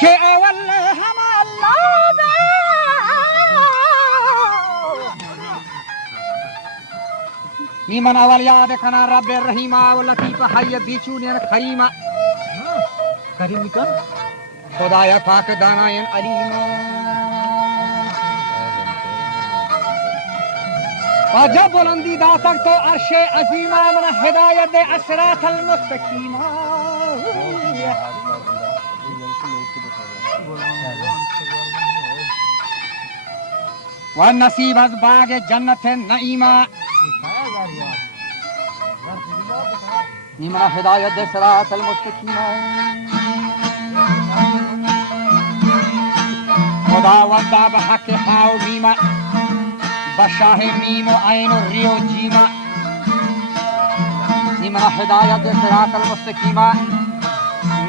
که اول همه الله ده نیمن اول یاد کنه رب رحیمه و لطیفه حی بیچونین کریمه کریم کن خدای پاک داناین علیمه و جب بلندی داتک تو عرش عظیمه من هدایت ده الصراط المستقیمه و نصیب از باغ جنت نعیمه نیمه هدایت ده صراط المستقیمه خداوندا به حق ها و میمه بشاه میم و عین و ری و جیمه نیمه هدایت ده صراط المستقیمه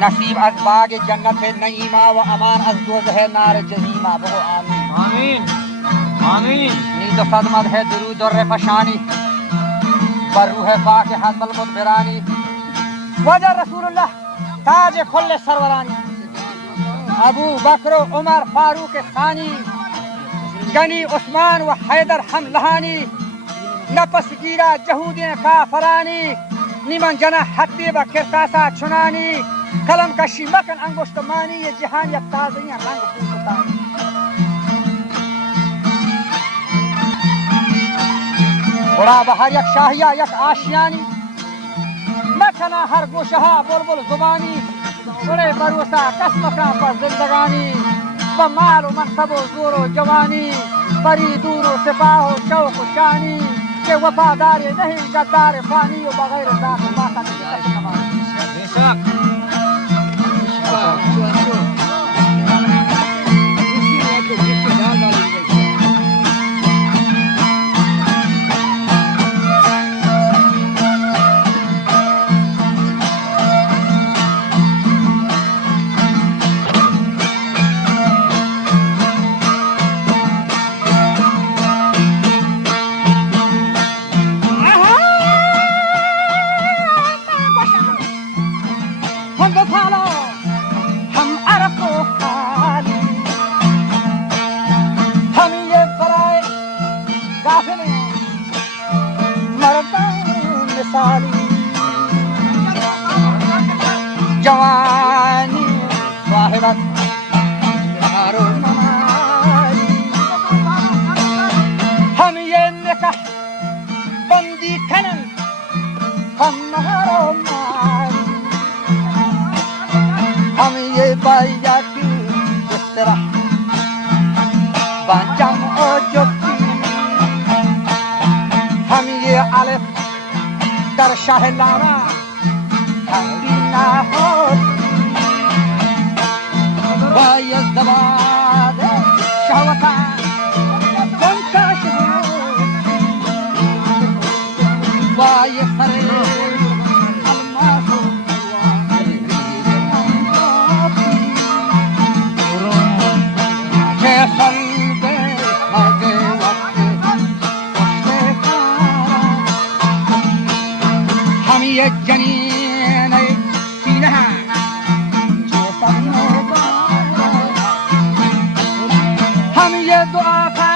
نصیب از باغ جنت نعیمه و امان از دوزخ نار جهیمه بگو آمین آمین آمین. نید و صدمت ہے درود و رفشانی بر روح پاک حضم المدبرانی وجه رسول الله تاج کل سرورانی ابو بکر و عمر فاروق ثانی گنی عثمان و حیدر حملهانی نپسگیرا جهودین کافرانی نیمن جنا حتی و کرتاسا چنانی کلم کشی مکن انگشتمانی یہ جہان یک تازیاں رنگ پوشتانی بڑا بہر یک شاہیہ یک آشیانی مکنا ہر گوشہا بلبل زبانی بڑے بروسا کس مکان پر زندگانی و مال و منصب و زور و جوانی بری دور و سپاہ و شوق و شانی کہ وفادار نہیں غدار فانی و بغیر ذات باقا نہیں کمانی جوانی صاحبت بہار و منالی ہم یہ نکاح بندی کنن ہم مہار و مالی ہم یہ بایا کی اس طرح بانجم و جبتی ہم یہ الف در شاہ لانا تنگینا ہوتی وای ازدواج شهوتا کنکا شهوتی وای سر الماس که خلق مرد وقت کشته کارا هم یک جنین سینه हम ये दुआ का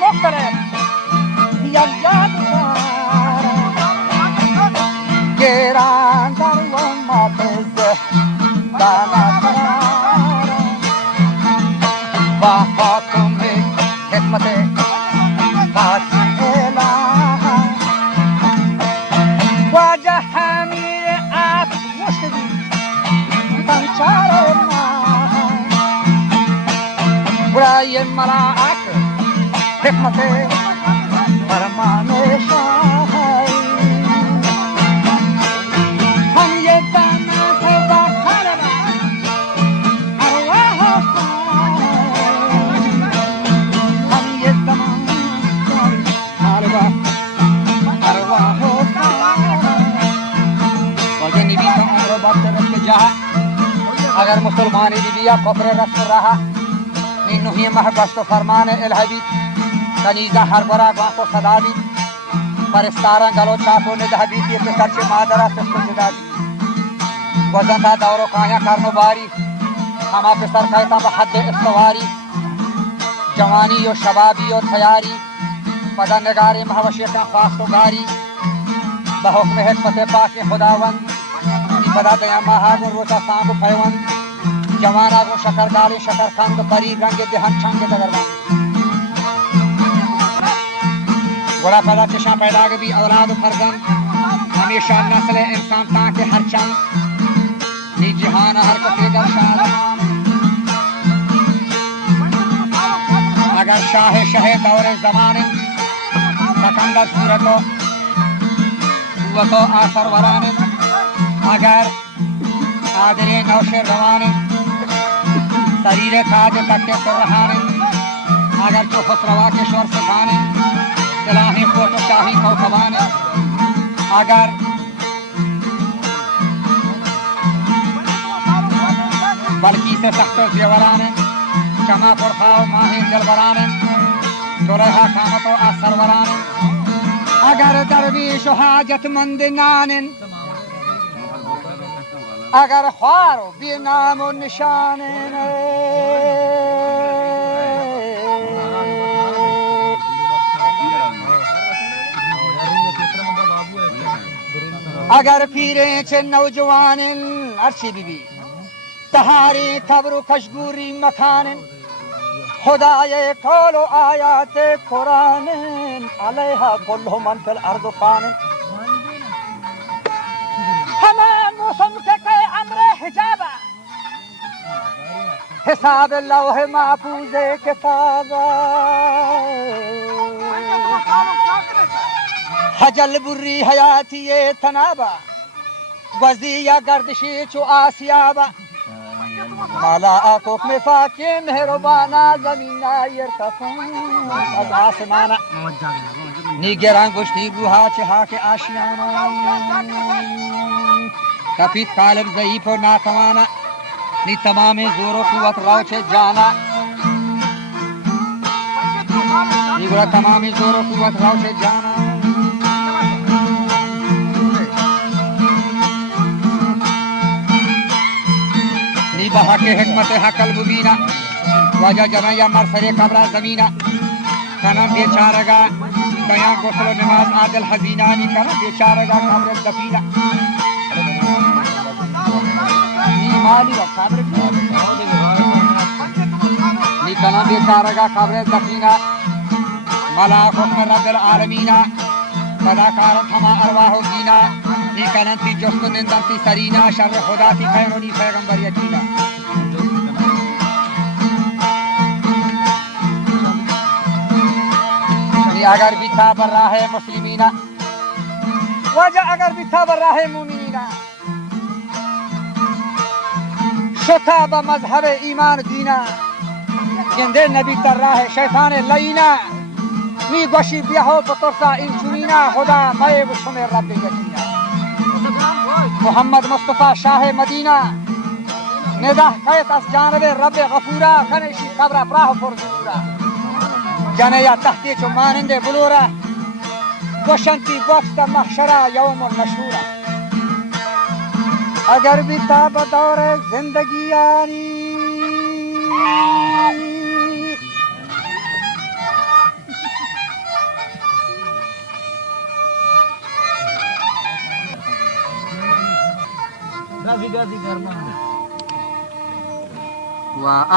मुख्तलिफ यज्ञात गेरान दरवा मातेज दाना करारा वाफ़ाक़ में हिकमत फासिला वजहनी आप मुश्किल पंचारो برای ملاک حکمت فرمان شاہی ہم یہ دانا پیدا کرنا ارواح ہم یہ دانا ارواح وجہ نبی کا عمر وقت رکھ جا اگر مسلمانی بھی کفر رسم رہا نوحی محبت و فرمان الہی کنیزہ ہر برا گاہ کو صدا دی परस्तारा गलो चाको ने दहबीती पे करचे मादरा सस्तो जदादी वजन था दौरो काया करनो बारी हमा पे सर कहता बहद इस्तवारी जवानी और शबाबी और तैयारी पदा नगारे महवशियता खास्तो गारी बहुकम हिकमत पाक खुदावंद पदा दया महाग रोचा सांग फैवंद जवाना को शकर डाले शकर खंग परी रंग देहन छंग दगरवंद बड़ा पैदा चशा पैदा के भी औलाद फरजंद हमेशा नस्ल इंसान ताके हर चंद नी जहान हर कते दर्शाद अगर शाह शहे दौरे ज़माने सकंदर सूरतो कुव्वतो आसर वराने अगर आदरे नौशे रवाने शरीर ताज तके सुरहाने अगर जो खुसरवा के शोर से खाने सलाही फोटो शाही कौकबाने अगर बल्कि से सख्त जेवराने चमा पुरखाओ माही जलवराने दुरहा कामतो असरवराने अगर दरवीश हाजतमंद नाने अगर ख्वारो बेनाम और निशाने अगर फिरे छे नौजवान अर्शी बीबी तहारी खबरू खशगूरी मखान खुदाए खोलो आयात कुरान अलैहा कुल्लु मन फिल अर्द फान हमें मौसम के अमरे हिजाबा हिसाब लौह महफूज किताबा हजल बुर्री हयाती ये तनाबा वजिया गर्दिशी चो आसियाबा माला आकोक में फाके मेहरबाना जमीना यरतफन आसमाना निगरां गुश्ती बुहा चहा के आशियाना कफित कालब ज़ईफ और नातवाना नी तमाम जोरो कुवत रौचे जाना निगरा तमाम जोरो कुवत रौचे जाना बहा के हिकमत हकल बुबीना वजह जना या मरसरे कबरा जमीना कनम बेचारगा दया गुस्ल नमाज आदल हजीना नी कनम बेचारगा कब्र दफीना नी माली व कब्र नी कनम बेचारगा कब्र दफीना मलाक रब्बिल आलमीना सदाकार थमा अरवाह दीना नी कनंती जस्त निंदंती सरीना शर खुदा की खैरोनी पैगंबर यकीना अगर बिथा बर रहा है मुस्लिमीना वजह अगर बिथा बर रहा है मुमिनीना शुथा ब मजहब ईमान दीना जिंदे नबी तर रहा है शैतान लईना नी गोशी बियाहो पतोसा इंचुनीना खुदा मैं बुशमे रब यकीना मोहम्मद मुस्तफा शाह मदीना निदाह कैत अस जानबे रब गफूरा कनेशी कब्रा प्राह फुरजूरा जने या तहती चो मानंदे बुलूरा गोशंती वक्त महशरा यौम मशहूरा अगर भी ताब दौर जिंदगी यानी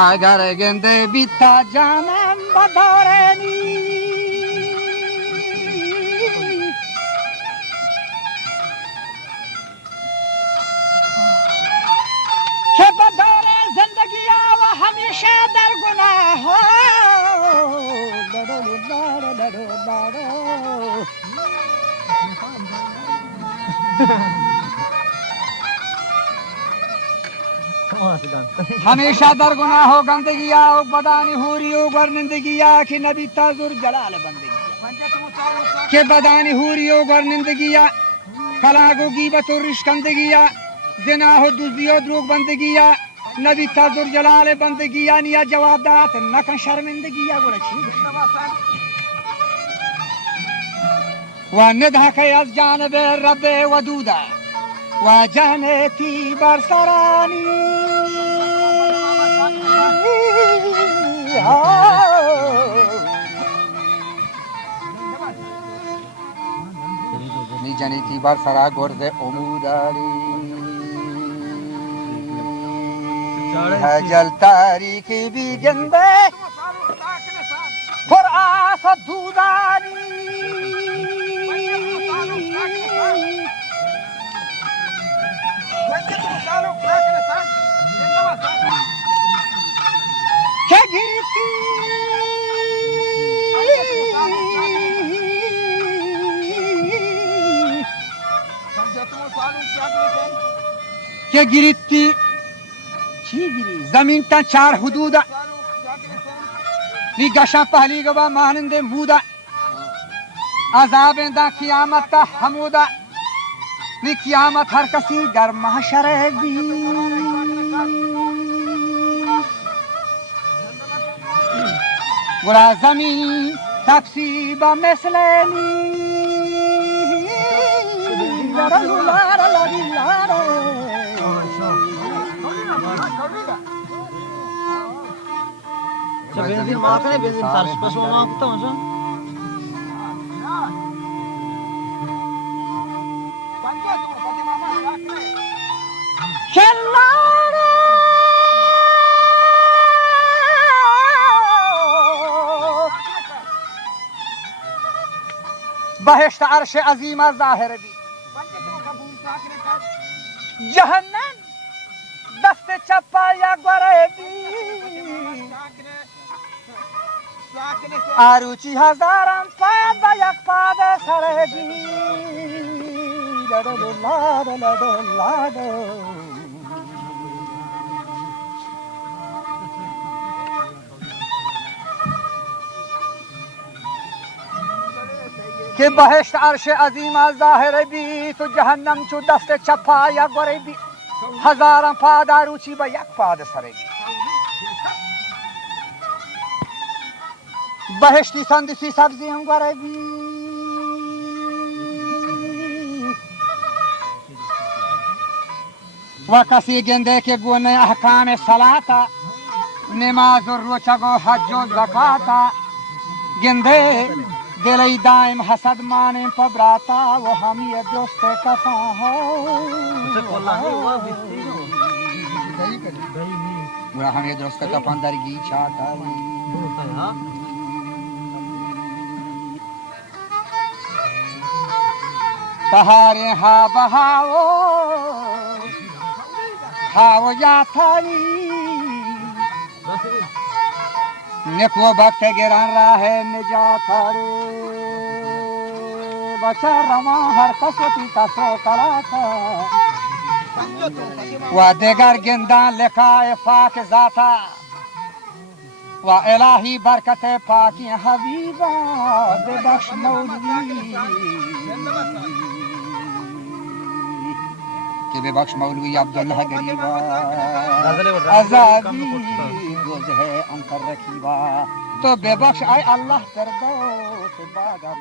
अगर गेंदे बीता जानम बदौरेनी के बदौरे जिंदगी आवा हमेशा दर गुनाह हो लड़ो लड़ो लड़ो लड़ो हमेशा दर गुनाह हो गंदगी आओ बदानी हुरी हो गर्निंदगी आ कि नबी ताजुर जलाल बंदगी के बदानी हुरी हो गर्निंदगी आ कलागो गीबत और रिश्कंदगी आ जिना हो दुजियो द्रोग बंदगी आ नबी ताजुर जलाल बंदगी आ निया जवाब दात न का शर्मिंदगी आ गुरछी و ندهک از جانب رب ودوده و جنتی بر سرانی می جنیتی بر سرا گرز امودالی هجل تاریکی بی گنده پر آسد دودانی که گریتی که گریتی چی گری زمین تا چار حدود نی گشن پهلی گوا مانند مودا عذاب دا قیامت تا حمودا نی قیامت هر کسی در محشر بی گرا زمین تپسی با مثلنی بنزین مارکه بنزین سرش پس ما گفتم اونجا بهشت عرش عظیم از ظاهر بی جهنم دست چپا یا گره بی آروچی هزارم پاد و یک پاد سر بی لادو لادو لادو لادو که بهشت عرش عظیم از ظاهر بی تو جهنم چو دست چپا یا گره بی هزارم پا داروچی با یک پاد سر بی بهشتی سندسی سبزی هم گره بی و کسی گنده که گونه احکام صلاتا نماز و روچگ و حج و زکاتا گنده دلی دائم حسد مانیم پبراتا و همی دوست کفا و همی دوست کفا درگی چاتا بهاری ها هاو یا تاری نکو بخت گران راه نجات ره بچه رما هر کسوتی کسو کلاتا و دگر گندان لکای پاک ذاتا و الهی برکت پاکی حبیبا ببخش مولوی که ببخش مولوی عبدالله گریبا عذابی گوزه انکر رکیبا تو ببخش ای الله تردو بادا